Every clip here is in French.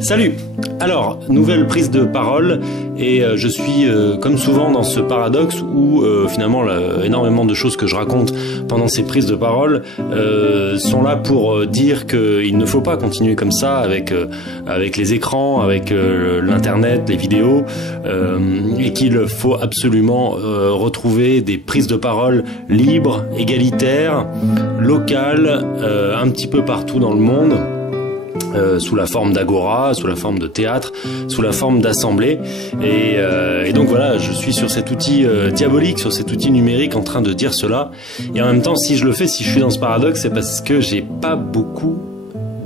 Salut! Alors, nouvelle prise de parole et je suis comme souvent dans ce paradoxe où finalement énormément de choses que je raconte pendant ces prises de parole sont là pour dire qu'il ne faut pas continuer comme ça avec les écrans, avec l'internet, les vidéos et qu'il faut absolument retrouver des prises de parole libres, égalitaires, locales, un petit peu partout dans le monde. Sous la forme d'agora, sous la forme de théâtre, sous la forme d'assemblée et donc voilà, je suis sur cet outil diabolique, sur cet outil numérique en train de dire cela et en même temps si je le fais, si je suis dans ce paradoxe, c'est parce que j'ai pas beaucoup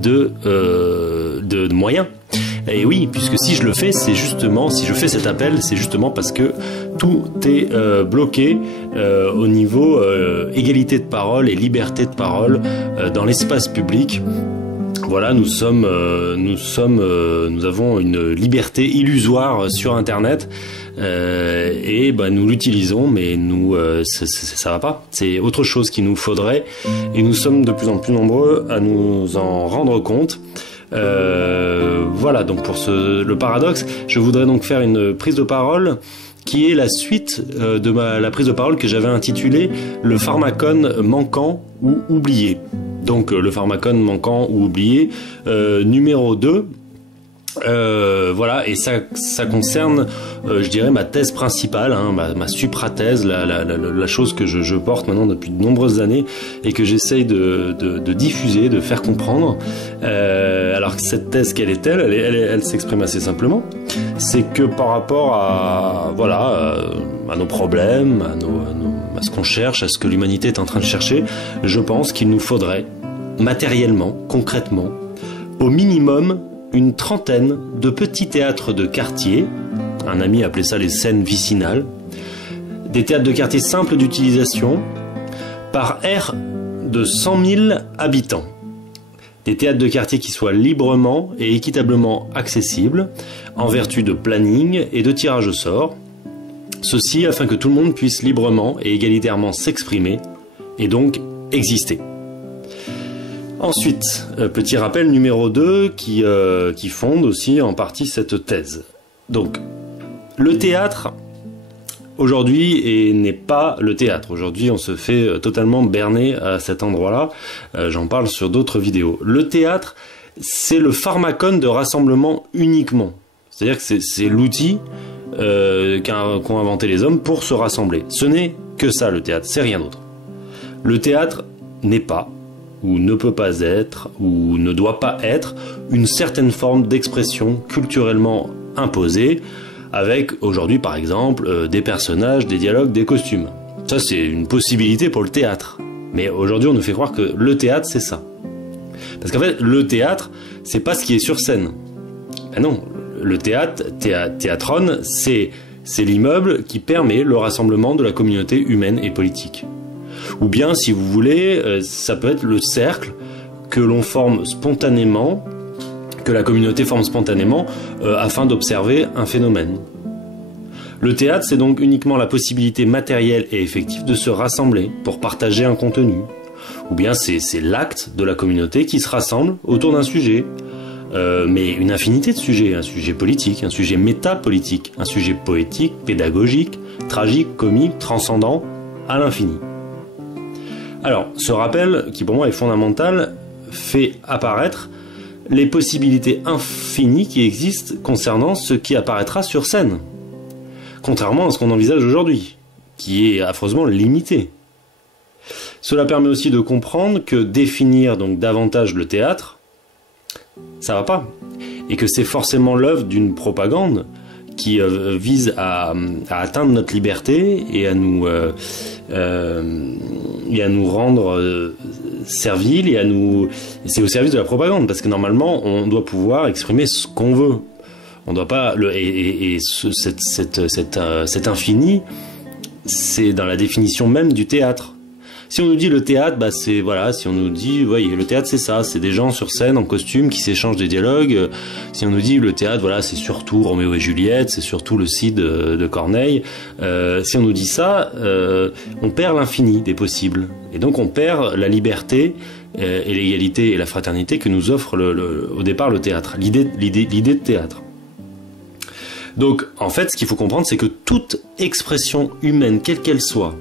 de moyens. Et oui, puisque si je le fais, c'est justement, si je fais cet appel, c'est justement parce que tout est bloqué au niveau égalité de parole et liberté de parole dans l'espace public. Voilà, nous avons une liberté illusoire sur Internet et nous l'utilisons, mais nous ça va pas. C'est autre chose qu'il nous faudrait et nous sommes de plus en plus nombreux à nous en rendre compte. Voilà, donc pour le paradoxe, je voudrais donc faire une prise de parole qui est la suite de la prise de parole que j'avais intitulée « Le pharmacone manquant ou oublié ». Donc le pharmacone manquant ou oublié, numéro 2, voilà, et ça concerne, je dirais, ma thèse principale, hein, ma suprathèse, la chose que je porte maintenant depuis de nombreuses années et que j'essaye de diffuser, de faire comprendre. Alors cette thèse, quelle est-elle ? Elle s'exprime assez simplement. C'est que par rapport à nos problèmes, à ce qu'on cherche, à ce que l'humanité est en train de chercher, je pense qu'il nous faudrait matériellement, concrètement, au minimum une trentaine de petits théâtres de quartier, un ami appelait ça les scènes vicinales, des théâtres de quartier simples d'utilisation, par aire de 100 000 habitants. Des théâtres de quartier qui soient librement et équitablement accessibles, en vertu de planning et de tirage au sort, ceci afin que tout le monde puisse librement et égalitairement s'exprimer et donc exister. Ensuite, petit rappel numéro 2 qui fonde aussi en partie cette thèse. Donc, le théâtre, aujourd'hui, n'est pas le théâtre. Aujourd'hui, on se fait totalement berner à cet endroit-là. J'en parle sur d'autres vidéos. Le théâtre, c'est le pharmacone de rassemblement uniquement. C'est-à-dire que c'est l'outil qu'ont inventé les hommes pour se rassembler. Ce n'est que ça, le théâtre, c'est rien d'autre. Le théâtre n'est pas, ou ne peut pas être, ou ne doit pas être, une certaine forme d'expression culturellement imposée, avec aujourd'hui par exemple des personnages, des dialogues, des costumes. Ça c'est une possibilité pour le théâtre. Mais aujourd'hui on nous fait croire que le théâtre c'est ça. Parce qu'en fait le théâtre c'est pas ce qui est sur scène. Ben non, le théâtre, théatrone, c'est l'immeuble qui permet le rassemblement de la communauté humaine et politique. Ou bien, si vous voulez, ça peut être le cercle que l'on forme spontanément, que la communauté forme spontanément, afin d'observer un phénomène. Le théâtre, c'est donc uniquement la possibilité matérielle et effective de se rassembler pour partager un contenu. Ou bien c'est l'acte de la communauté qui se rassemble autour d'un sujet. Mais une infinité de sujets, un sujet politique, un sujet métapolitique, un sujet poétique, pédagogique, tragique, comique, transcendant, à l'infini. Alors, ce rappel, qui pour moi est fondamental, fait apparaître les possibilités infinies qui existent concernant ce qui apparaîtra sur scène. Contrairement à ce qu'on envisage aujourd'hui, qui est affreusement limité. Cela permet aussi de comprendre que définir donc davantage le théâtre, ça va pas. Et que c'est forcément l'œuvre d'une propagande qui vise à atteindre notre liberté et à nous rendre serviles et c'est au service de la propagande parce que normalement on doit pouvoir exprimer ce qu'on veut. On doit pas cet infini, c'est dans la définition même du théâtre. Si on nous dit le théâtre, bah c'est voilà, si on nous dit voyez le théâtre c'est ça, c'est des gens sur scène en costume qui s'échangent des dialogues. Si on nous dit le théâtre voilà, c'est surtout Roméo et Juliette, c'est surtout le Cid de Corneille. Si on nous dit ça, on perd l'infini des possibles et donc on perd la liberté et l'égalité et la fraternité que nous offre au départ le théâtre, l'idée de théâtre. Donc, en fait, ce qu'il faut comprendre, c'est que toute expression humaine, quelle qu'elle soit,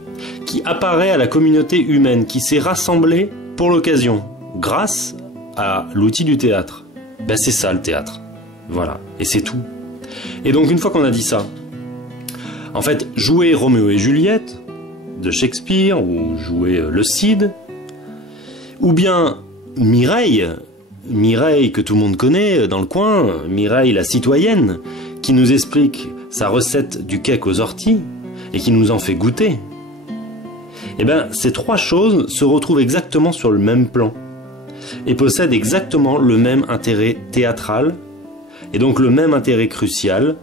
qui apparaît à la communauté humaine, qui s'est rassemblée pour l'occasion, grâce à l'outil du théâtre, ben c'est ça le théâtre. Voilà, et c'est tout. Et donc, une fois qu'on a dit ça, en fait, jouer Roméo et Juliette de Shakespeare, ou jouer le Cid, ou bien Mireille que tout le monde connaît dans le coin, Mireille la citoyenne, qui nous explique sa recette du cake aux orties et qui nous en fait goûter. Eh bien, ces trois choses se retrouvent exactement sur le même plan et possèdent exactement le même intérêt théâtral et donc le même intérêt crucial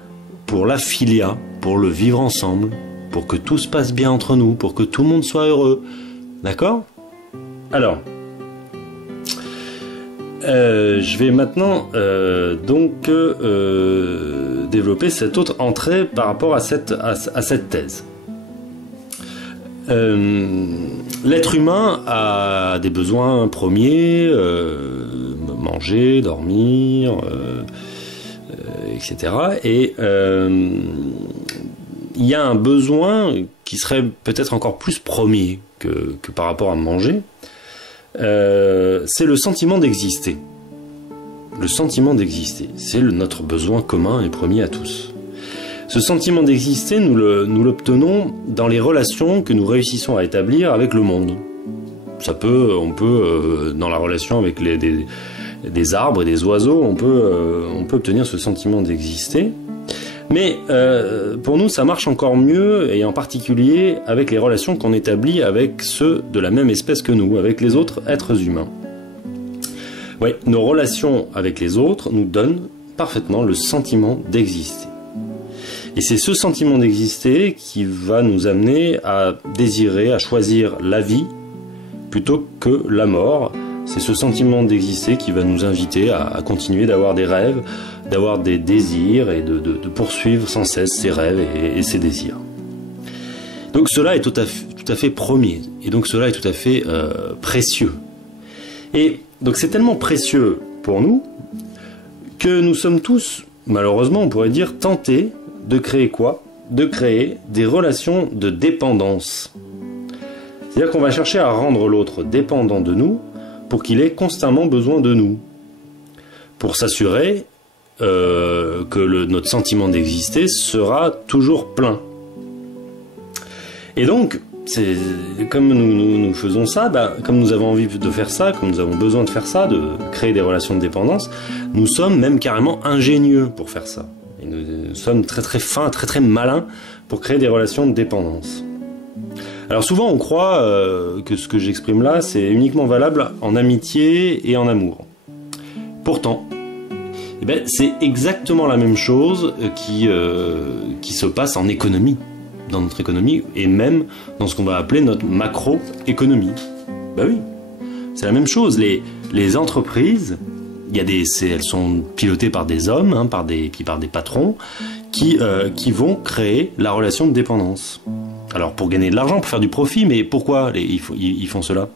pour la filia, pour le vivre ensemble, pour que tout se passe bien entre nous, pour que tout le monde soit heureux. D'accord ? Alors, je vais maintenant développer cette autre entrée par rapport à cette thèse. L'être humain a des besoins premiers, manger, dormir, etc. Et il y a un besoin qui serait peut-être encore plus premier que par rapport à manger. C'est le sentiment d'exister. Le sentiment d'exister, c'est notre besoin commun et premier à tous. Ce sentiment d'exister, nous l'obtenons dans les relations que nous réussissons à établir avec le monde. On peut, dans la relation avec des arbres et des oiseaux, on peut obtenir ce sentiment d'exister. Mais pour nous, ça marche encore mieux, et en particulier avec les relations qu'on établit avec ceux de la même espèce que nous, avec les autres êtres humains. Oui, nos relations avec les autres nous donnent parfaitement le sentiment d'exister. Et c'est ce sentiment d'exister qui va nous amener à désirer, à choisir la vie plutôt que la mort. C'est ce sentiment d'exister qui va nous inviter à continuer d'avoir des rêves, d'avoir des désirs et de poursuivre sans cesse ses rêves et ses désirs. Donc cela est tout à fait premier, et donc cela est tout à fait précieux. Et donc c'est tellement précieux pour nous que nous sommes tous, malheureusement on pourrait dire, tentés de créer quoi ? De créer des relations de dépendance. C'est-à-dire qu'on va chercher à rendre l'autre dépendant de nous pour qu'il ait constamment besoin de nous, pour s'assurer que notre sentiment d'exister sera toujours plein. Et donc, comme nous faisons ça, comme nous avons envie de faire ça, comme nous avons besoin de faire ça, de créer des relations de dépendance, nous sommes même carrément ingénieux pour faire ça. Et nous sommes très très fins, très très malins pour créer des relations de dépendance. Alors souvent on croit que ce que j'exprime là, c'est uniquement valable en amitié et en amour. Pourtant, c'est exactement la même chose qui se passe en économie, dans notre économie, et même dans ce qu'on va appeler notre macroéconomie. Ben oui, c'est la même chose. Les entreprises, elles sont pilotées par des hommes, par des patrons, qui vont créer la relation de dépendance. Alors pour gagner de l'argent, pour faire du profit, mais pourquoi ils font cela ?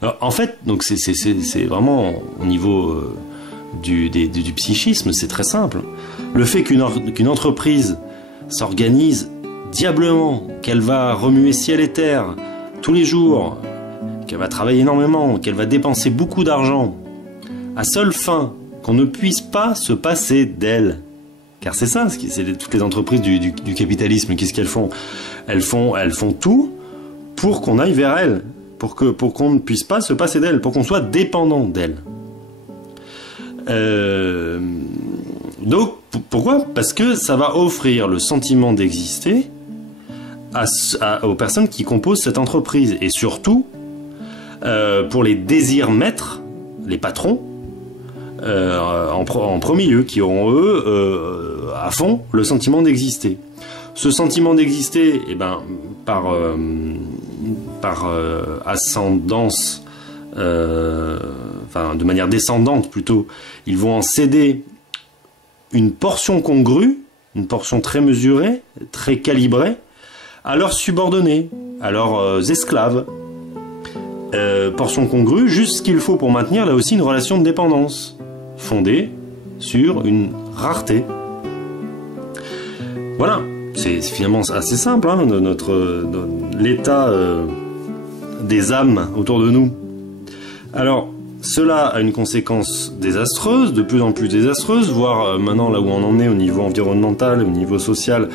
Alors, en fait, donc c'est vraiment au niveau du psychisme, c'est très simple. Le fait qu'une entreprise s'organise diablement, qu'elle va remuer ciel et terre tous les jours, qu'elle va travailler énormément, qu'elle va dépenser beaucoup d'argent, à seule fin qu'on ne puisse pas se passer d'elle. Car c'est ça, toutes les entreprises du capitalisme, qu'est-ce qu'elles font ? Elles font tout pour qu'on aille vers elles, pour qu'on ne puisse pas se passer d'elles, pour qu'on soit dépendant d'elles. Donc, pourquoi ? Parce que ça va offrir le sentiment d'exister aux personnes qui composent cette entreprise. Et surtout, pour les désirs maîtres, les patrons, en premier lieu, qui auront eux à fond le sentiment d'exister. Ce sentiment d'exister, par ascendance, de manière descendante plutôt, ils vont en céder une portion congrue, une portion très mesurée, très calibrée, à leurs subordonnés, à leurs esclaves. portion congrue, juste ce qu'il faut pour maintenir là aussi une relation de dépendance, fondée sur une rareté. Voilà, c'est finalement assez simple, hein, l'état des âmes autour de nous. Alors, cela a une conséquence désastreuse, de plus en plus désastreuse, voire maintenant là où on en est au niveau environnemental, au niveau social,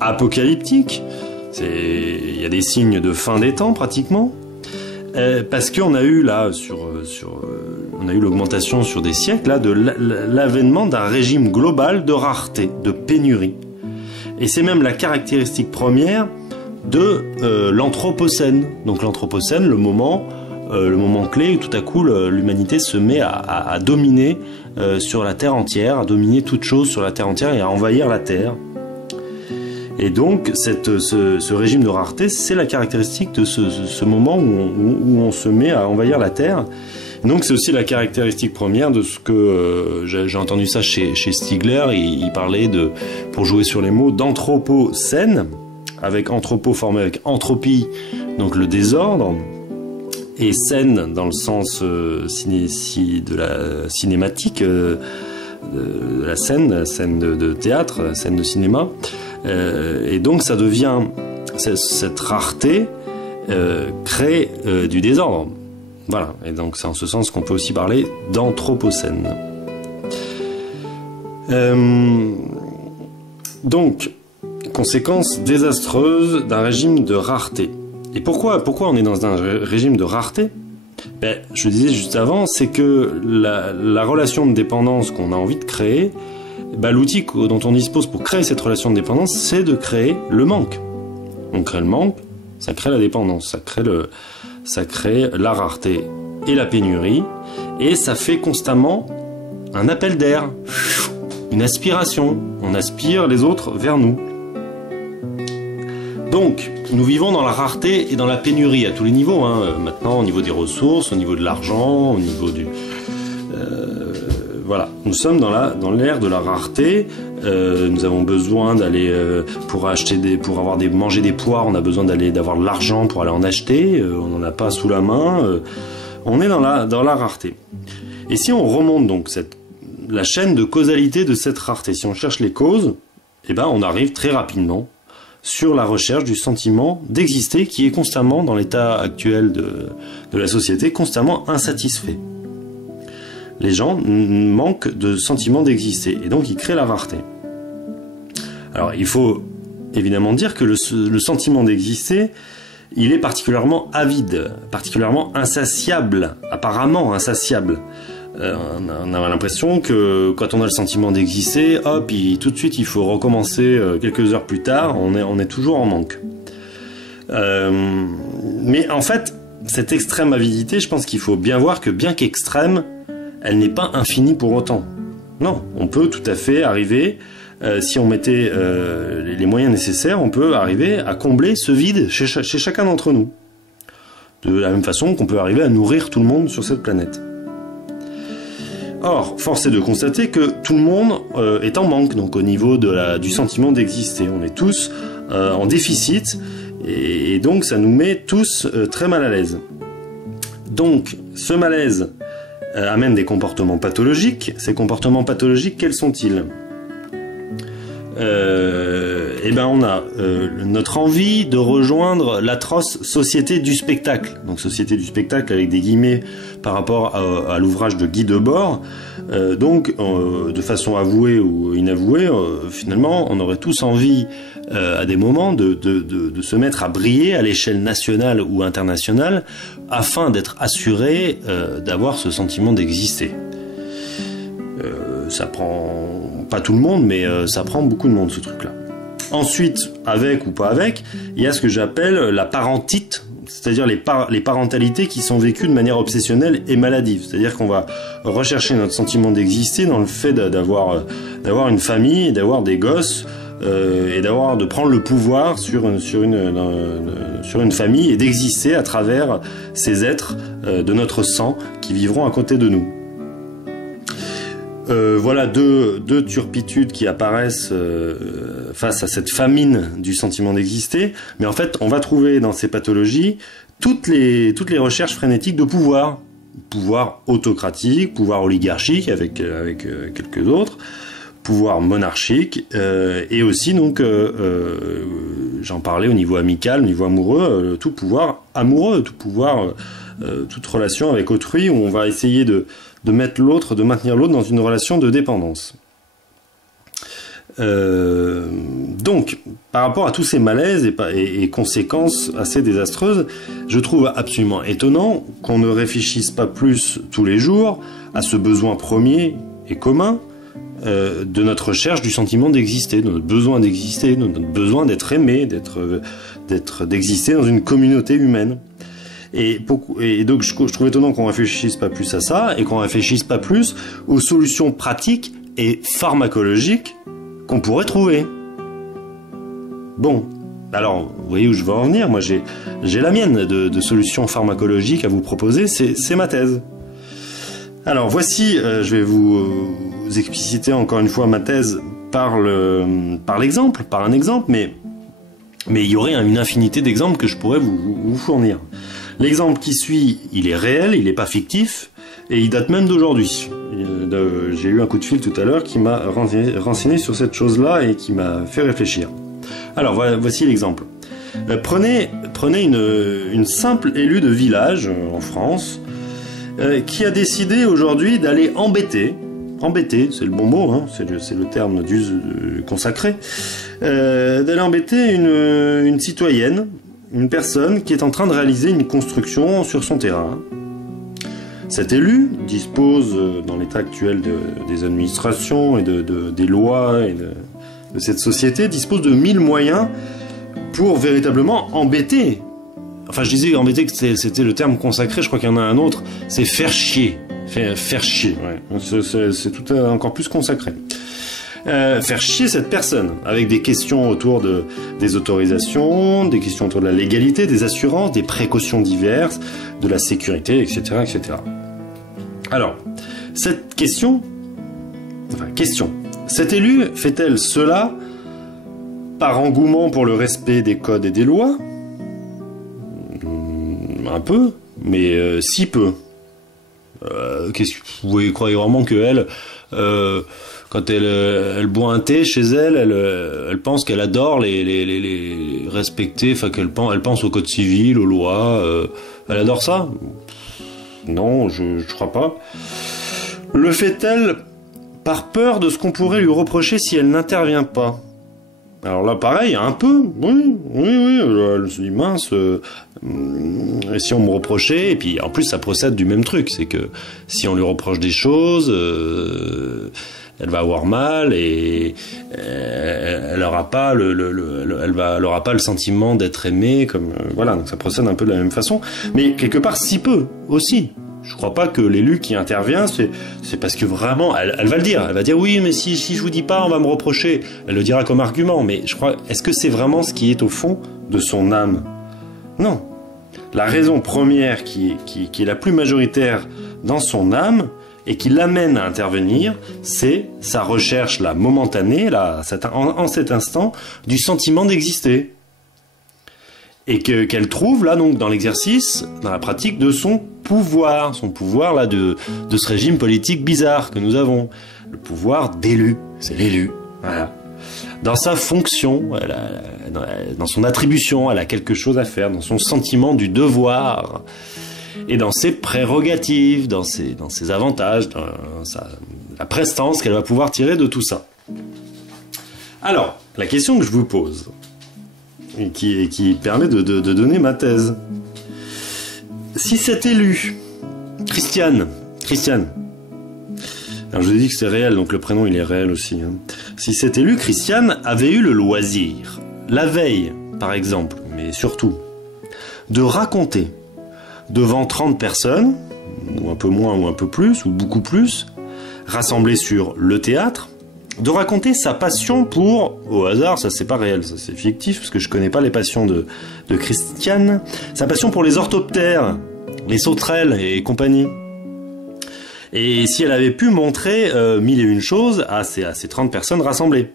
apocalyptique. Il y a des signes de fin des temps pratiquement, parce qu'on a eu là on a eu l'augmentation sur des siècles là de l'avènement d'un régime global de rareté, de pénurie. Et c'est même la caractéristique première de l'Anthropocène. Donc l'Anthropocène, le moment clé où tout à coup l'humanité se met à dominer sur la Terre entière, à dominer toute chose sur la Terre entière et à envahir la Terre. Et donc ce régime de rareté, c'est la caractéristique de ce moment où on se met à envahir la Terre. Donc c'est aussi la caractéristique première de ce que j'ai entendu ça chez Stigler. Il parlait pour jouer sur les mots, d'anthropocène, avec anthropo formé avec entropie, donc le désordre, et scène dans le sens de la cinématique, de la scène de théâtre, scène de cinéma. Et donc ça devient, cette rareté crée du désordre. Voilà, et donc c'est en ce sens qu'on peut aussi parler d'anthropocène. Donc, conséquence désastreuse d'un régime de rareté. Et pourquoi on est dans un régime de rareté? Je disais juste avant, c'est que la relation de dépendance qu'on a envie de créer, l'outil dont on dispose pour créer cette relation de dépendance, c'est de créer le manque. On crée le manque, ça crée la dépendance, ça crée la rareté et la pénurie, et ça fait constamment un appel d'air, une aspiration. On aspire les autres vers nous. Donc, nous vivons dans la rareté et dans la pénurie à tous les niveaux, hein. Maintenant, au niveau des ressources, au niveau de l'argent, au niveau du... voilà, nous sommes dans l'ère de la rareté. Nous avons besoin d'aller pour manger des poires, on a besoin d'avoir de l'argent pour aller en acheter. On n'en a pas sous la main. On est dans la rareté. Et si on remonte donc la chaîne de causalité de cette rareté, si on cherche les causes, on arrive très rapidement sur la recherche du sentiment d'exister, qui est constamment, dans l'état actuel de la société, constamment insatisfait. Les gens manquent de sentiment d'exister, et donc ils créent la rareté. Alors il faut évidemment dire que le sentiment d'exister, il est particulièrement avide, particulièrement insatiable, apparemment insatiable. On a l'impression que quand on a le sentiment d'exister, hop, tout de suite il faut recommencer quelques heures plus tard, on est toujours en manque. Mais en fait, cette extrême avidité, je pense qu'il faut bien voir que bien qu'extrême, elle n'est pas infinie pour autant. Non, on peut tout à fait arriver, si on mettait les moyens nécessaires, on peut arriver à combler ce vide chez chacun d'entre nous. De la même façon qu'on peut arriver à nourrir tout le monde sur cette planète. Or, force est de constater que tout le monde est en manque, donc au niveau du sentiment d'exister. On est tous en déficit, et donc ça nous met tous très mal à l'aise. Donc, ce malaise amène des comportements pathologiques. Ces comportements pathologiques, quels sont-ils ? On a notre envie de rejoindre l'atroce société du spectacle. Donc société du spectacle avec des guillemets par rapport à l'ouvrage de Guy Debord. De façon avouée ou inavouée, finalement, on aurait tous envie à des moments de se mettre à briller à l'échelle nationale ou internationale afin d'être assuré d'avoir ce sentiment d'exister. Ça prend pas tout le monde, mais ça prend beaucoup de monde, ce truc-là. Ensuite, avec ou pas avec, il y a ce que j'appelle la parentite, c'est-à-dire les parentalités qui sont vécues de manière obsessionnelle et maladive. C'est-à-dire qu'on va rechercher notre sentiment d'exister dans le fait d'avoir une famille, d'avoir des gosses, et de prendre le pouvoir sur une famille et d'exister à travers ces êtres de notre sang qui vivront à côté de nous. Voilà deux turpitudes qui apparaissent face à cette famine du sentiment d'exister. Mais en fait, on va trouver dans ces pathologies toutes les recherches frénétiques de pouvoir. Pouvoir autocratique, pouvoir oligarchique avec quelques autres, pouvoir monarchique, et aussi donc j'en parlais au niveau amical, au niveau amoureux, tout pouvoir amoureux, tout pouvoir, toute relation avec autrui où on va essayer de mettre l'autre, de maintenir l'autre dans une relation de dépendance. Donc, par rapport à tous ces malaises et conséquences assez désastreuses, je trouve absolument étonnant qu'on ne réfléchisse pas plus tous les jours à ce besoin premier et commun de notre recherche du sentiment d'exister, de notre besoin d'exister, de notre besoin d'être aimé, d'exister dans une communauté humaine. Et donc je trouve étonnant qu'on réfléchisse pas plus à ça et qu'on réfléchisse pas plus aux solutions pratiques et pharmacologiques qu'on pourrait trouver. Bon, alors, vous voyez où je veux en venir. Moi, j'ai la mienne de solutions pharmacologiques à vous proposer. C'est ma thèse. Alors, voici, je vais vous expliciter encore une fois ma thèse par l'exemple, par un exemple, mais il y aurait une infinité d'exemples que je pourrais vous fournir. L'exemple qui suit, il est réel, il n'est pas fictif, et il date même d'aujourd'hui. J'ai eu un coup de fil tout à l'heure qui m'a renseigné sur cette chose-là et qui m'a fait réfléchir. Alors voici l'exemple. Prenez une simple élue de village en France qui a décidé aujourd'hui d'aller embêter, c'est le bon mot, hein, c'est le terme consacré, d'aller embêter une citoyenne, une personne qui est en train de réaliser une construction sur son terrain. Cet élu dispose, dans l'état actuel des administrations et des lois et de cette société, dispose de 1000 moyens pour véritablement embêter. Enfin, je disais embêter que c'était le terme consacré, je crois qu'il y en a un autre, c'est faire chier. Faire chier, ouais. C'est tout encore plus consacré. Faire chier cette personne, avec des questions autour des autorisations, des questions autour de la légalité, des assurances, des précautions diverses, de la sécurité, etc., etc. Alors, cette question, cette élue fait-elle cela par engouement pour le respect des codes et des lois? Un peu, mais si peu. Vous croyez vraiment qu'elle, quand elle boit un thé chez elle pense qu'elle adore les respecter, enfin qu'elle pense au code civil, aux lois, elle adore ça? Non, je crois pas. Le fait-elle par peur de ce qu'on pourrait lui reprocher si elle n'intervient pas? Alors là, pareil, un peu, oui, elle se dit mince, et si on me reprochait, et puis en plus ça procède du même truc, c'est que si on lui reproche des choses, elle va avoir mal et elle aura pas elle aura pas le sentiment d'être aimée, comme voilà, donc ça procède un peu de la même façon, mais quelque part si peu aussi. Je crois pas que l'élu qui intervient, c'est parce que vraiment, elle va le dire. Elle va dire oui, mais si je vous dis pas, on va me reprocher. Elle le dira comme argument, mais je crois, est-ce que c'est vraiment ce qui est au fond de son âme? Non. La raison première qui est la plus majoritaire dans son âme et qui l'amène à intervenir, c'est sa recherche là momentanée, là, en cet instant, du sentiment d'exister. Et qu'elle trouve là donc dans l'exercice, dans la pratique de son pouvoir là de ce régime politique bizarre que nous avons, le pouvoir d'élu, c'est l'élu, voilà. Dans sa fonction, dans son attribution, elle a quelque chose à faire, dans son sentiment du devoir, et dans ses prérogatives, dans ses avantages, dans la prestance qu'elle va pouvoir tirer de tout ça. Alors, la question que je vous pose, et qui permet de donner ma thèse. Si cet élu, Christiane, alors je vous ai dit que c'est réel, donc le prénom il est réel aussi, hein. Si cet élu, Christiane, avait eu le loisir, la veille par exemple, mais surtout, de raconter devant 30 personnes, ou un peu moins ou un peu plus, ou beaucoup plus, rassemblées sur le théâtre, de raconter sa passion pour, au hasard, ça c'est pas réel, ça c'est fictif, parce que je connais pas les passions de Christiane, sa passion pour les orthoptères, les sauterelles et compagnie. Et si elle avait pu montrer 1001 choses à ces 30 personnes rassemblées.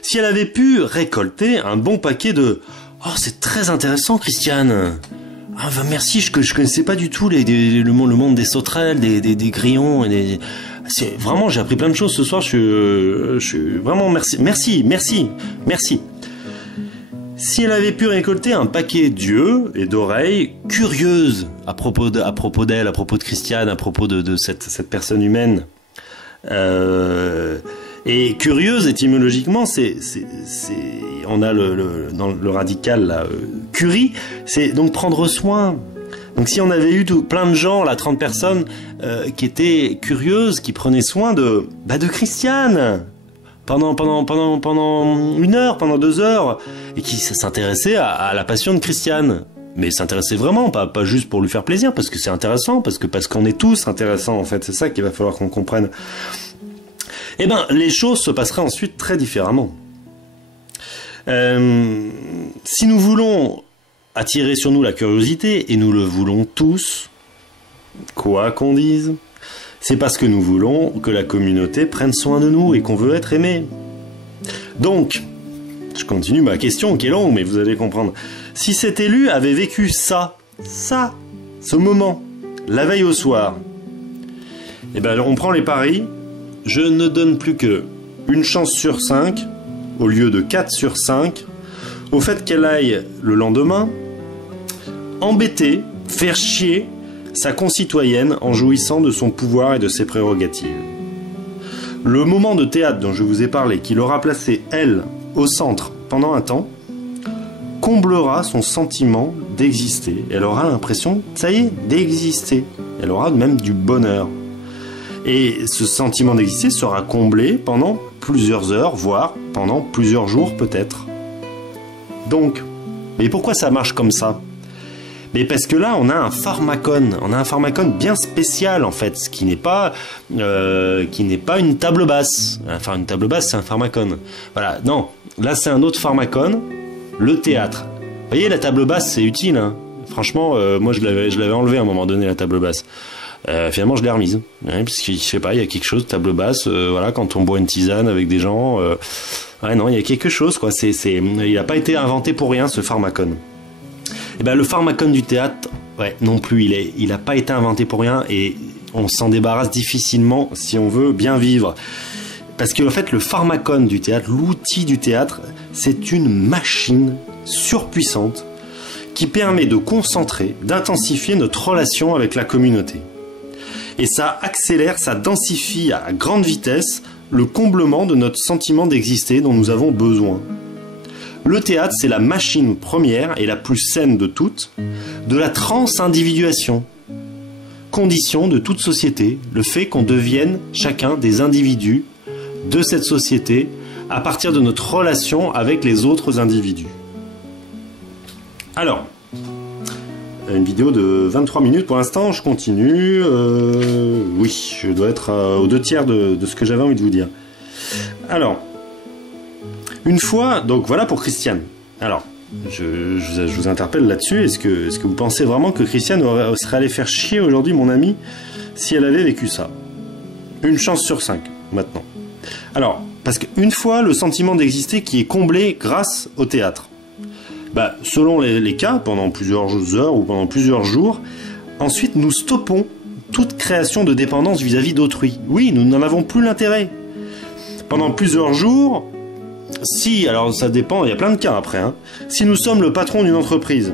Si elle avait pu récolter un bon paquet de « Oh, c'est très intéressant, Christiane !»« Ah, bah, merci, je connaissais pas du tout le monde des sauterelles, des grillons. Vraiment, j'ai appris plein de choses ce soir. Je suis vraiment merci. Si elle avait pu récolter un paquet d'yeux et d'oreilles curieuses à propos d'elle, à propos de Christiane, à propos de cette personne humaine, et curieuse étymologiquement, on a dans le radical là, curie, c'est donc prendre soin. Donc si on avait eu plein de gens, là 30 personnes, qui étaient curieuses, qui prenaient soin de Christiane pendant 1 heure, pendant 2 heures, et qui s'intéressaient à la passion de Christiane. Mais s'intéresser vraiment, pas juste pour lui faire plaisir, parce que c'est intéressant, parce qu'on est tous intéressants en fait, c'est ça qu'il va falloir qu'on comprenne. Eh ben, les choses se passeraient ensuite très différemment. Si nous voulons attirer sur nous la curiosité, et nous le voulons tous, quoi qu'on dise, c'est parce que nous voulons que la communauté prenne soin de nous et qu'on veut être aimé. Donc, je continue ma question qui est longue, mais vous allez comprendre. Si cet élu avait vécu ce moment, la veille au soir, eh ben, on prend les paris. Je ne donne plus que 1 chance sur 5, au lieu de 4 sur 5, au fait qu'elle aille le lendemain embêter, faire chier sa concitoyenne en jouissant de son pouvoir et de ses prérogatives. Le moment de théâtre dont je vous ai parlé, qui l'aura placée, elle, au centre pendant un temps, comblera son sentiment d'exister. Elle aura l'impression, ça y est, d'exister. Elle aura même du bonheur. Et ce sentiment d'exister sera comblé pendant plusieurs heures, voire pendant plusieurs jours peut-être. Donc, mais pourquoi ça marche comme ça? Mais parce que là, on a un pharmacone bien spécial en fait, ce qui n'est pas une table basse. Enfin, une table basse, c'est un pharmacone. Voilà, non, là c'est un autre pharmacone, le théâtre. Vous voyez, la table basse, c'est utile, hein. Franchement, moi je l'avais enlevé à un moment donné, la table basse. Finalement, je l'ai remise. Ouais, parce que je sais pas, il y a quelque chose, table basse, voilà, quand on boit une tisane avec des gens. Ouais, non, il y a quelque chose, quoi. Il n'a pas été inventé pour rien, ce pharmacone. Et ben, le pharmacone du théâtre, ouais, non plus, il n'a pas été inventé pour rien et on s'en débarrasse difficilement si on veut bien vivre. Parce que, en fait, le pharmacone du théâtre, l'outil du théâtre, c'est une machine surpuissante qui permet de concentrer, d'intensifier notre relation avec la communauté. Et ça accélère, ça densifie à grande vitesse le comblement de notre sentiment d'exister dont nous avons besoin. Le théâtre, c'est la machine première et la plus saine de toutes, de la transindividuation. Condition de toute société, le fait qu'on devienne chacun des individus de cette société à partir de notre relation avec les autres individus. Alors, une vidéo de 23 minutes pour l'instant, je continue. Oui, je dois être aux 2/3 de ce que j'avais envie de vous dire. Alors, une fois, donc voilà pour Christiane. Alors, je vous interpelle là-dessus. Est-ce que vous pensez vraiment que Christiane serait allée faire chier aujourd'hui mon amie si elle avait vécu ça? 1 chance sur 5, maintenant. Alors, parce qu'une fois, le sentiment d'exister qui est comblé grâce au théâtre. Bah, selon les cas, pendant plusieurs heures ou pendant plusieurs jours, ensuite nous stoppons toute création de dépendance vis-à-vis d'autrui. Oui, nous n'en avons plus l'intérêt. Pendant plusieurs jours, si, alors ça dépend, il y a plein de cas après, hein. Si nous sommes le patron d'une entreprise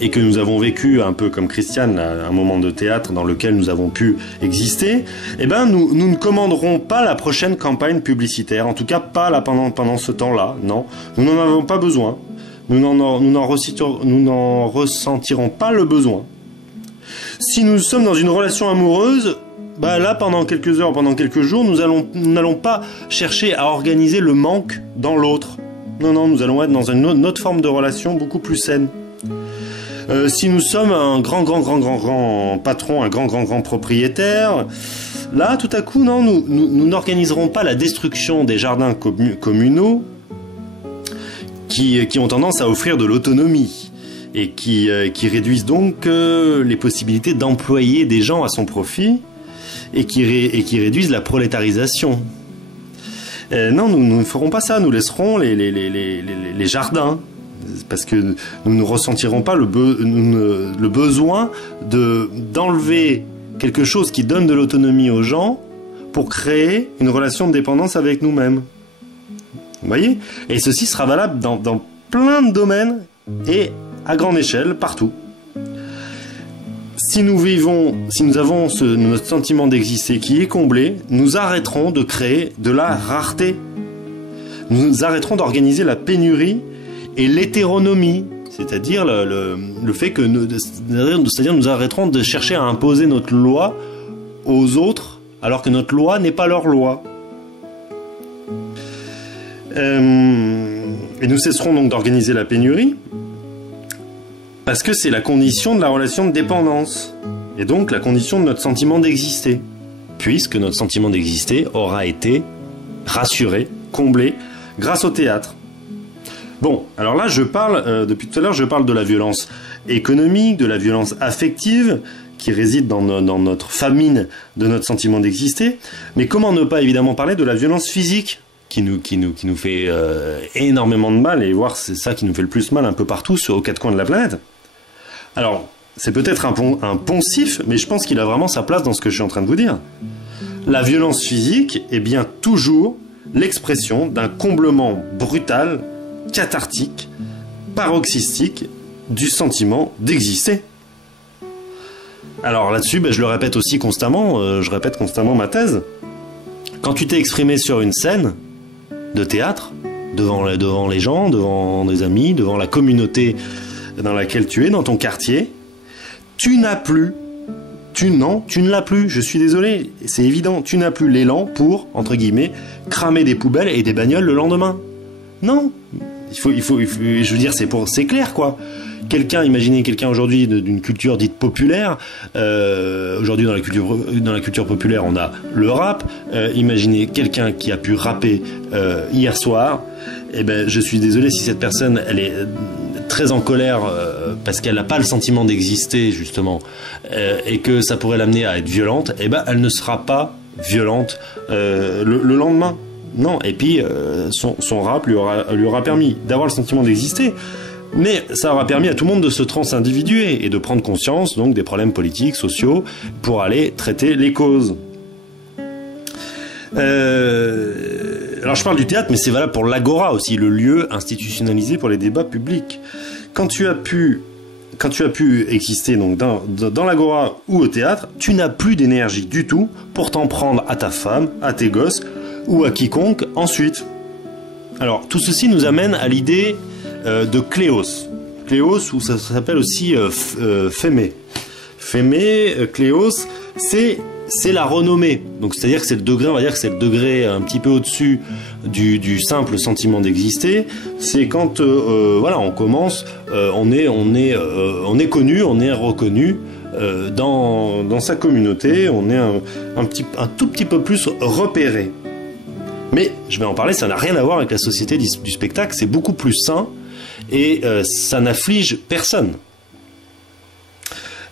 et que nous avons vécu un peu comme Christiane, là, un moment de théâtre dans lequel nous avons pu exister, eh ben nous ne commanderons pas la prochaine campagne publicitaire, en tout cas pas là pendant ce temps-là, non, nous n'en avons pas besoin. Nous n'en ressentirons pas le besoin. Si nous sommes dans une relation amoureuse, bah là, pendant quelques heures, pendant quelques jours, nous n'allons pas chercher à organiser le manque dans l'autre. Non, nous allons être dans une autre forme de relation beaucoup plus saine. Si nous sommes un grand patron, un grand propriétaire, là, tout à coup, non, nous n'organiserons pas la destruction des jardins communaux, qui ont tendance à offrir de l'autonomie et qui réduisent donc les possibilités d'employer des gens à son profit et qui réduisent la prolétarisation. Non, nous ne ferons pas ça, nous laisserons les jardins parce que nous ne ressentirons pas le besoin d'enlever quelque chose qui donne de l'autonomie aux gens pour créer une relation de dépendance avec nous-mêmes. Vous voyez? Et ceci sera valable dans plein de domaines et à grande échelle, partout. Si nous avons notre sentiment d'exister qui est comblé, nous arrêterons de créer de la rareté. Nous arrêterons d'organiser la pénurie et l'hétéronomie, c'est-à-dire le fait que nous arrêterons de chercher à imposer notre loi aux autres, alors que notre loi n'est pas leur loi. Et nous cesserons donc d'organiser la pénurie, parce que c'est la condition de la relation de dépendance, et donc la condition de notre sentiment d'exister, puisque notre sentiment d'exister aura été rassuré, comblé, grâce au théâtre. Bon, alors là, depuis tout à l'heure, je parle de la violence économique, de la violence affective, qui réside dans notre famine de notre sentiment d'exister, mais comment ne pas évidemment parler de la violence physique, qui nous fait énormément de mal, et voire c'est ça qui nous fait le plus mal un peu partout, aux quatre coins de la planète. Alors, c'est peut-être un poncif, mais je pense qu'il a vraiment sa place dans ce que je suis en train de vous dire. La violence physique est bien toujours l'expression d'un comblement brutal, cathartique, paroxystique du sentiment d'exister. Alors là-dessus, je le répète aussi constamment, je répète constamment ma thèse. Quand tu t'es exprimé sur une scène de théâtre, devant les gens, devant des amis, devant la communauté dans laquelle tu es, dans ton quartier, tu ne l'as plus, je suis désolé, c'est évident, tu n'as plus l'élan pour, entre guillemets, cramer des poubelles et des bagnoles le lendemain. Non, il faut je veux dire, c'est clair, quoi. Imaginez quelqu'un aujourd'hui d'une culture dite populaire. Aujourd'hui, dans la culture populaire, on a le rap. Imaginez quelqu'un qui a pu rapper hier soir. Eh ben, je suis désolé si cette personne, elle est très en colère parce qu'elle n'a pas le sentiment d'exister, justement, et que ça pourrait l'amener à être violente. Eh ben, elle ne sera pas violente le lendemain. Non. Et puis, son rap lui aura permis d'avoir le sentiment d'exister. Mais ça aura permis à tout le monde de se transindividuer et de prendre conscience donc des problèmes politiques, sociaux, pour aller traiter les causes. Alors je parle du théâtre, mais c'est valable pour l'agora aussi, le lieu institutionnalisé pour les débats publics. Quand tu as pu exister donc dans l'agora ou au théâtre, tu n'as plus d'énergie du tout pour t'en prendre à ta femme, à tes gosses ou à quiconque ensuite. Alors tout ceci nous amène à l'idée de Cléos. Cléos, ou ça s'appelle aussi Phémé. Phémé, Cléos, c'est la renommée. Donc c'est-à-dire que c'est le degré, on va dire que c'est le degré un petit peu au-dessus du simple sentiment d'exister. C'est quand on commence, on est connu, on est reconnu dans sa communauté, on est un tout petit peu plus repéré. Mais je vais en parler, ça n'a rien à voir avec la société du spectacle, c'est beaucoup plus sain. Et ça n'afflige personne.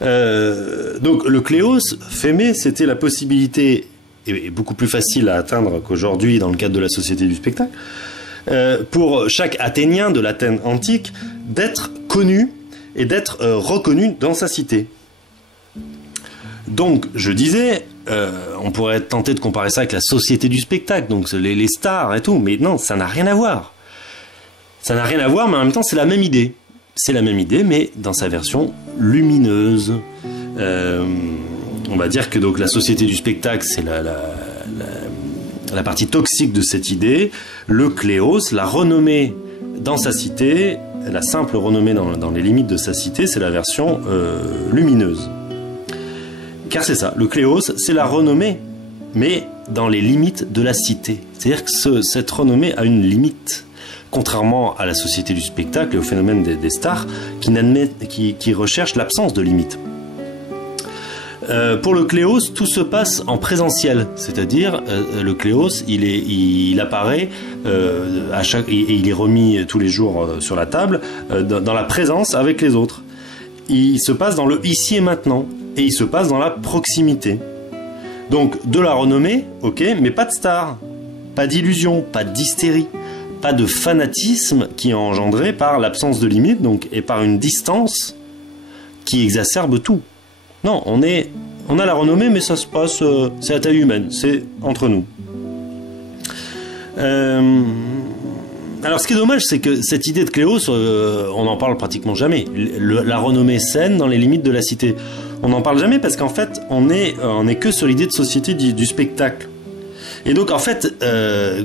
Donc le Cléos, Phémé, c'était la possibilité, et beaucoup plus facile à atteindre qu'aujourd'hui dans le cadre de la société du spectacle, pour chaque Athénien de l'Athènes antique, d'être connu et d'être reconnu dans sa cité. Donc je disais, on pourrait tenter de comparer ça avec la société du spectacle, donc les stars et tout, mais non, ça n'a rien à voir. Ça n'a rien à voir, mais en même temps, c'est la même idée. C'est la même idée, mais dans sa version lumineuse. On va dire que donc la société du spectacle, c'est la partie toxique de cette idée. Le Cléos, la renommée dans sa cité, la simple renommée dans les limites de sa cité, c'est la version lumineuse. Car c'est ça, le Cléos, c'est la renommée, mais dans les limites de la cité. C'est-à-dire que cette renommée a une limite. Contrairement à la société du spectacle et au phénomène des stars qui recherchent l'absence de limite. Pour le Cléos, tout se passe en présentiel, c'est-à-dire le Cléos, il apparaît et il est remis tous les jours sur la table dans la présence avec les autres. Il se passe dans le ici et maintenant et il se passe dans la proximité. Donc de la renommée, ok, mais pas de star, pas d'illusion, pas d'hystérie. pas de fanatisme qui est engendré par l'absence de limite, donc, et par une distance qui exacerbe tout. Non, on a la renommée, mais ça se passe, c'est à taille humaine, c'est entre nous. Alors ce qui est dommage, c'est que cette idée de Cléos, on n'en parle pratiquement jamais. La renommée saine dans les limites de la cité. On n'en parle jamais parce qu'en fait, on est que sur l'idée de société du spectacle. Et donc en fait,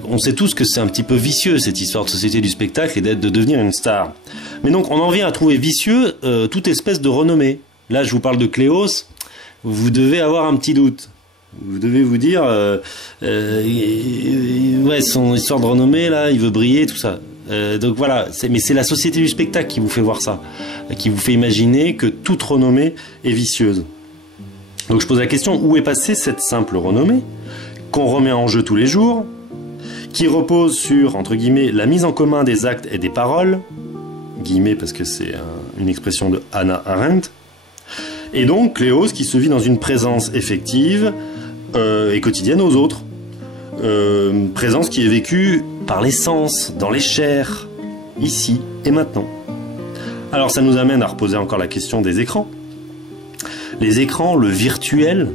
on sait tous que c'est un petit peu vicieux cette histoire de société du spectacle et de devenir une star. Mais donc on en vient à trouver vicieux toute espèce de renommée. Là, je vous parle de Cléos, vous devez avoir un petit doute. Vous devez vous dire, ouais, son histoire de renommée, là, il veut briller, tout ça. Donc voilà, mais c'est la société du spectacle qui vous fait voir ça, qui vous fait imaginer que toute renommée est vicieuse. Donc je pose la question, où est passée cette simple renommée, qu'on remet en jeu tous les jours, qui repose sur, entre guillemets, la mise en commun des actes et des paroles, guillemets parce que c'est une expression de Hannah Arendt, et donc Cléos qui se vit dans une présence effective et quotidienne aux autres. Présence qui est vécue par les sens, dans les chairs, ici et maintenant. Alors ça nous amène à reposer encore la question des écrans. Les écrans, le virtuel,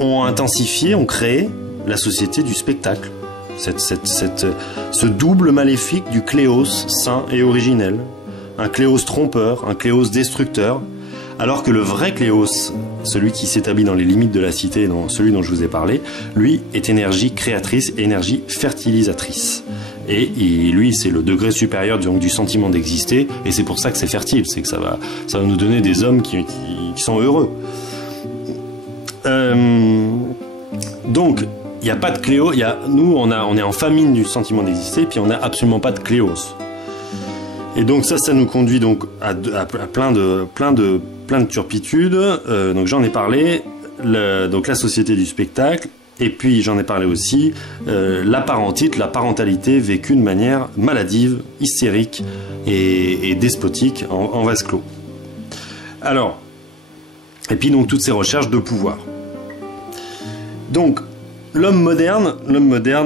ont intensifié, ont créé la société du spectacle. Ce double maléfique du Cléos sain et originel. Un Cléos trompeur, un Cléos destructeur, alors que le vrai Cléos, celui qui s'établit dans les limites de la cité, celui dont je vous ai parlé, lui est énergie créatrice et énergie fertilisatrice. Et lui, c'est le degré supérieur du sentiment d'exister, et c'est pour ça que c'est fertile, c'est que ça va nous donner des hommes qui sont heureux. Donc, il n'y a pas de Cléos, nous on est en famine du sentiment d'exister, puis on n'a absolument pas de Cléos. Et donc ça nous conduit donc à plein de turpitudes. Donc j'en ai parlé, donc la société du spectacle, et puis j'en ai parlé aussi, la parentite, la parentalité vécue de manière maladive, hystérique et despotique en vase clos. Alors, et puis donc toutes ces recherches de pouvoir. Donc l'homme moderne,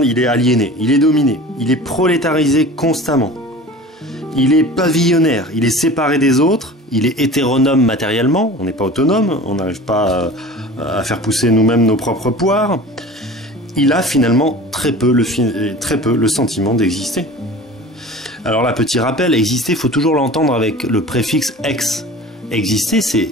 il est aliéné, il est dominé, il est prolétarisé constamment. Il est pavillonnaire, il est séparé des autres, il est hétéronome matériellement, on n'est pas autonome, on n'arrive pas à faire pousser nous-mêmes nos propres poires. Il a finalement très peu le sentiment d'exister. Alors là, petit rappel, exister, il faut toujours l'entendre avec le préfixe ex. Exister, c'est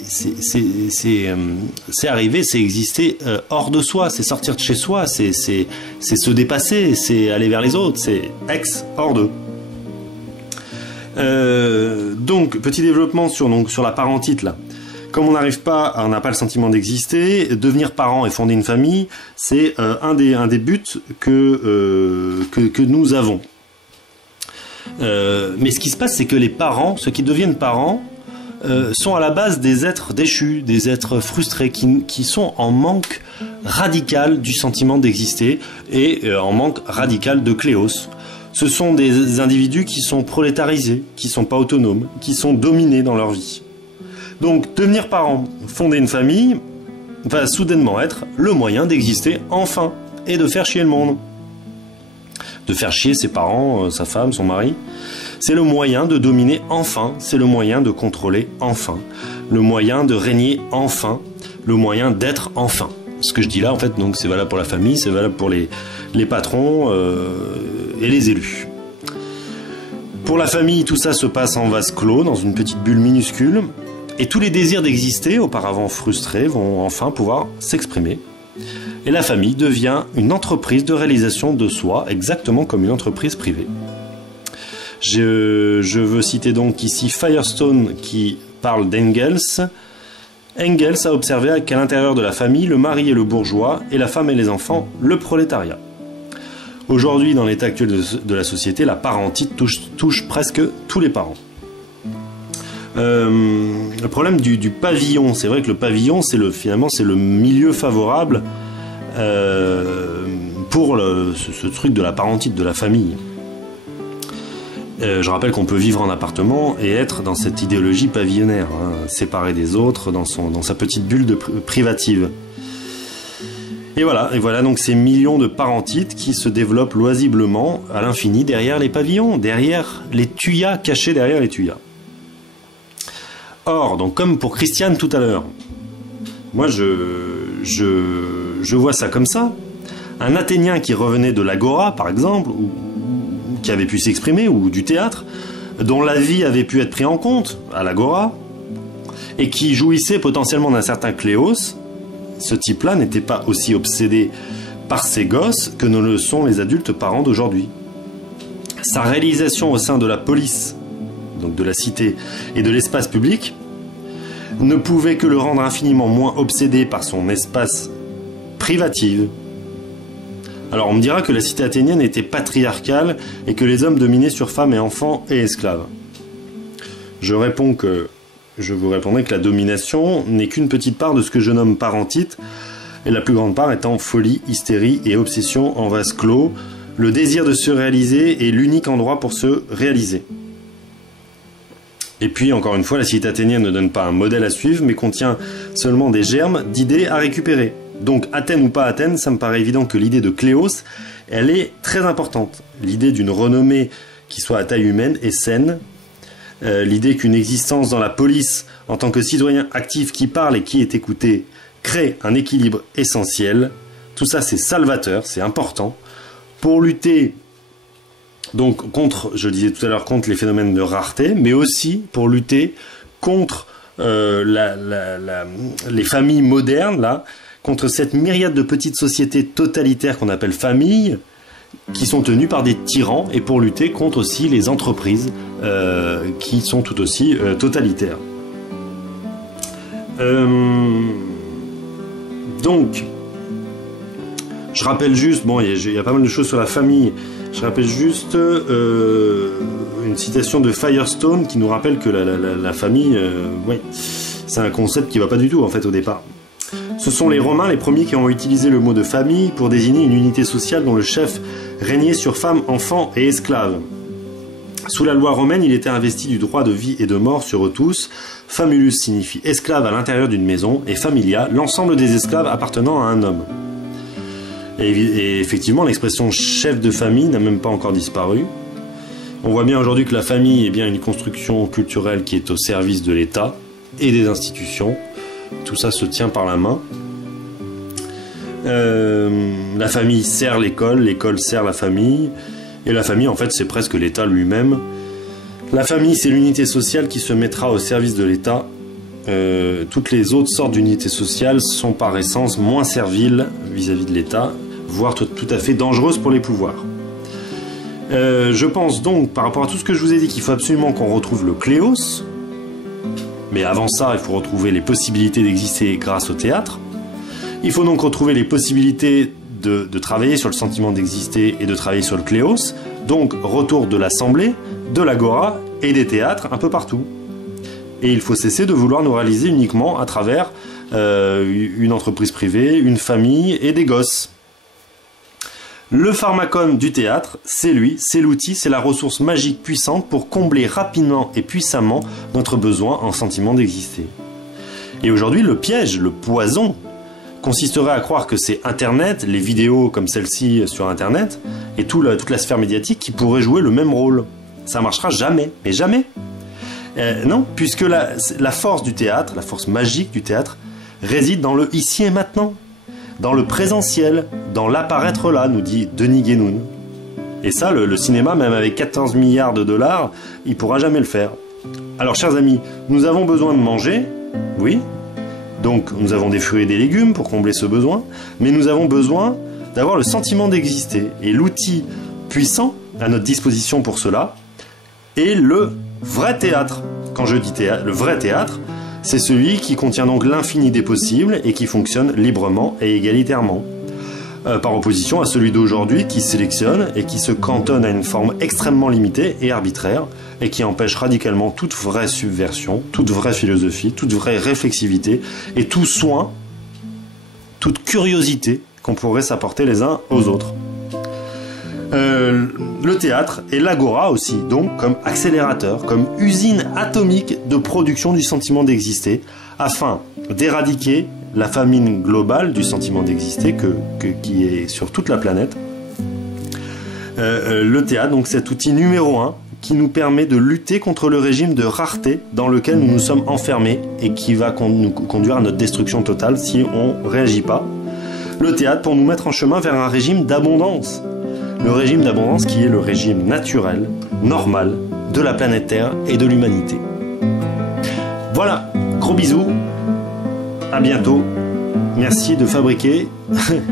arriver, c'est exister hors de soi, c'est sortir de chez soi, c'est se dépasser, c'est aller vers les autres, c'est ex, hors d'eux. Donc petit développement sur la parentite là. Comme on n'a pas le sentiment d'exister, devenir parent et fonder une famille, c'est un des buts que nous avons. Mais ce qui se passe, c'est que les parents, ceux qui deviennent parents, sont à la base des êtres déchus, des êtres frustrés, qui sont en manque radical du sentiment d'exister et en manque radical de Cléos. Ce sont des individus qui sont prolétarisés, qui ne sont pas autonomes, qui sont dominés dans leur vie. Donc, devenir parent, fonder une famille, va soudainement être le moyen d'exister enfin et de faire chier le monde. De faire chier ses parents, sa femme, son mari. C'est le moyen de dominer enfin, c'est le moyen de contrôler enfin, le moyen de régner enfin, le moyen d'être enfin. Ce que je dis là, en fait, donc c'est valable pour la famille, c'est valable pour les patrons et les élus. Pour la famille, tout ça se passe en vase clos, dans une petite bulle minuscule, et tous les désirs d'exister, auparavant frustrés, vont enfin pouvoir s'exprimer. Et la famille devient une entreprise de réalisation de soi, exactement comme une entreprise privée. Je veux citer donc ici Firestone qui parle d'Engels. Engels a observé qu'à l'intérieur de la famille, le mari est le bourgeois et la femme et les enfants, le prolétariat. Aujourd'hui, dans l'état actuel de la société, la parentite touche presque tous les parents. Le problème du pavillon, c'est vrai que le pavillon, finalement, c'est le milieu favorable pour ce truc de la parentite, de la famille. Je rappelle qu'on peut vivre en appartement et être dans cette idéologie pavillonnaire, séparé des autres, dans sa petite bulle privative. Et voilà donc ces millions de parentites qui se développent loisiblement à l'infini derrière les pavillons, derrière les tuyas, cachés derrière les tuyas. Or, donc comme pour Christiane tout à l'heure, moi je vois ça comme ça. Un Athénien qui revenait de l'agora, par exemple, ou qui avait pu s'exprimer, ou du théâtre, dont la vie avait pu être prise en compte à l'agora, et qui jouissait potentiellement d'un certain Cléos, ce type-là n'était pas aussi obsédé par ses gosses que ne le sont les adultes parents d'aujourd'hui. Sa réalisation au sein de la police, donc de la cité et de l'espace public, ne pouvait que le rendre infiniment moins obsédé par son espace privatif. Alors on me dira que la cité athénienne était patriarcale et que les hommes dominaient sur femmes et enfants et esclaves. Je vous répondrai que la domination n'est qu'une petite part de ce que je nomme parentite, et la plus grande part étant folie, hystérie et obsession en vase clos. Le désir de se réaliser est l'unique endroit pour se réaliser. Et puis, encore une fois, la cité athénienne ne donne pas un modèle à suivre, mais contient seulement des germes d'idées à récupérer. Donc, Athènes ou pas Athènes, ça me paraît évident que l'idée de Cléos, elle est très importante. L'idée d'une renommée qui soit à taille humaine est saine. L'idée qu'une existence dans la police, en tant que citoyen actif qui parle et qui est écouté, crée un équilibre essentiel. Tout ça, c'est salvateur, c'est important. Pour lutter donc contre, je le disais tout à l'heure, contre les phénomènes de rareté, mais aussi pour lutter contre les familles modernes, là, contre cette myriade de petites sociétés totalitaires qu'on appelle familles, qui sont tenues par des tyrans, et pour lutter contre aussi les entreprises qui sont tout aussi totalitaires. Donc, je rappelle juste, bon, il y a pas mal de choses sur la famille. Je rappelle juste une citation de Firestone qui nous rappelle que la famille, ouais, c'est un concept qui va pas du tout en fait au départ. Ce sont les Romains les premiers qui ont utilisé le mot de famille pour désigner une unité sociale dont le chef régnait sur femmes, enfants et esclaves. Sous la loi romaine, il était investi du droit de vie et de mort sur eux tous. Famulus signifie esclave à l'intérieur d'une maison et familia, l'ensemble des esclaves appartenant à un homme. Et effectivement, l'expression chef de famille n'a même pas encore disparu. On voit bien aujourd'hui que la famille est bien une construction culturelle qui est au service de l'État et des institutions. Tout ça se tient par la main. La famille sert l'école, l'école sert la famille, et la famille, en fait, c'est presque l'État lui-même. La famille, c'est l'unité sociale qui se mettra au service de l'État. Toutes les autres sortes d'unités sociales sont par essence moins serviles vis-à-vis de l'État, voire tout à fait dangereuses pour les pouvoirs. Je pense donc, par rapport à tout ce que je vous ai dit, qu'il faut absolument qu'on retrouve le Cléos. Mais avant ça, il faut retrouver les possibilités d'exister grâce au théâtre. Il faut donc retrouver les possibilités de travailler sur le sentiment d'exister et de travailler sur le Cléos. Donc, retour de l'Assemblée, de l'Agora et des théâtres un peu partout. Et il faut cesser de vouloir nous réaliser uniquement à travers une entreprise privée, une famille et des gosses. Le pharmacone du théâtre, c'est lui, c'est l'outil, c'est la ressource magique puissante pour combler rapidement et puissamment notre besoin en sentiment d'exister. Et aujourd'hui, le piège, le poison, consisterait à croire que c'est Internet, les vidéos comme celle-ci sur Internet, et toute la sphère médiatique qui pourrait jouer le même rôle. Ça marchera jamais, mais jamais. Non, puisque la force du théâtre, la force magique du théâtre, réside dans le ici et maintenant, dans le présentiel, dans l'apparaître là, nous dit Denis Guénoun. Et ça, le cinéma, même avec 14 milliards de dollars, il pourra jamais le faire. Alors, chers amis, nous avons besoin de manger, oui. Donc, nous avons des fruits et des légumes pour combler ce besoin, mais nous avons besoin d'avoir le sentiment d'exister. Et l'outil puissant à notre disposition pour cela est le vrai théâtre. Quand je dis théâtre, le vrai théâtre, c'est celui qui contient donc l'infini des possibles et qui fonctionne librement et égalitairement. Par opposition à celui d'aujourd'hui qui sélectionne et qui se cantonne à une forme extrêmement limitée et arbitraire et qui empêche radicalement toute vraie subversion, toute vraie philosophie, toute vraie réflexivité et tout soin, toute curiosité qu'on pourrait s'apporter les uns aux autres. Le théâtre et l'agora aussi, donc comme accélérateur, comme usine atomique de production du sentiment d'exister, afin d'éradiquer la famine globale du sentiment d'exister qui est sur toute la planète. Le théâtre, donc cet outil numéro 1 qui nous permet de lutter contre le régime de rareté dans lequel nous nous sommes enfermés et qui va nous conduire à notre destruction totale si on ne réagit pas. Le théâtre pour nous mettre en chemin vers un régime d'abondance. Le régime d'abondance qui est le régime naturel, normal, de la planète Terre et de l'humanité. Voilà, gros bisous, à bientôt. Merci de fabriquer,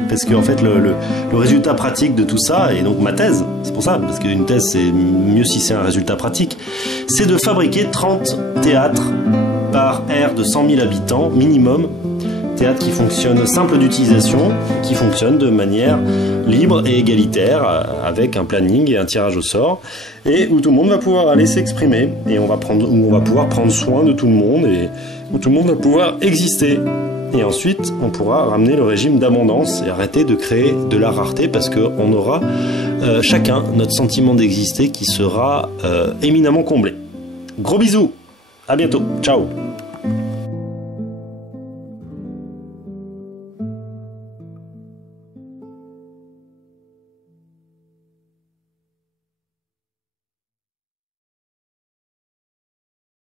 parce qu'en fait le résultat pratique de tout ça, et donc ma thèse, c'est pour ça, parce qu'une thèse c'est mieux si c'est un résultat pratique, c'est de fabriquer 30 théâtres par aire de 100 000 habitants minimum, théâtre qui fonctionne simple d'utilisation, qui fonctionne de manière libre et égalitaire, avec un planning et un tirage au sort, et où tout le monde va pouvoir aller s'exprimer, et où on va pouvoir prendre soin de tout le monde, et où tout le monde va pouvoir exister. Et ensuite, on pourra ramener le régime d'abondance et arrêter de créer de la rareté parce qu'on aura chacun notre sentiment d'exister qui sera éminemment comblé. Gros bisous, à bientôt, ciao.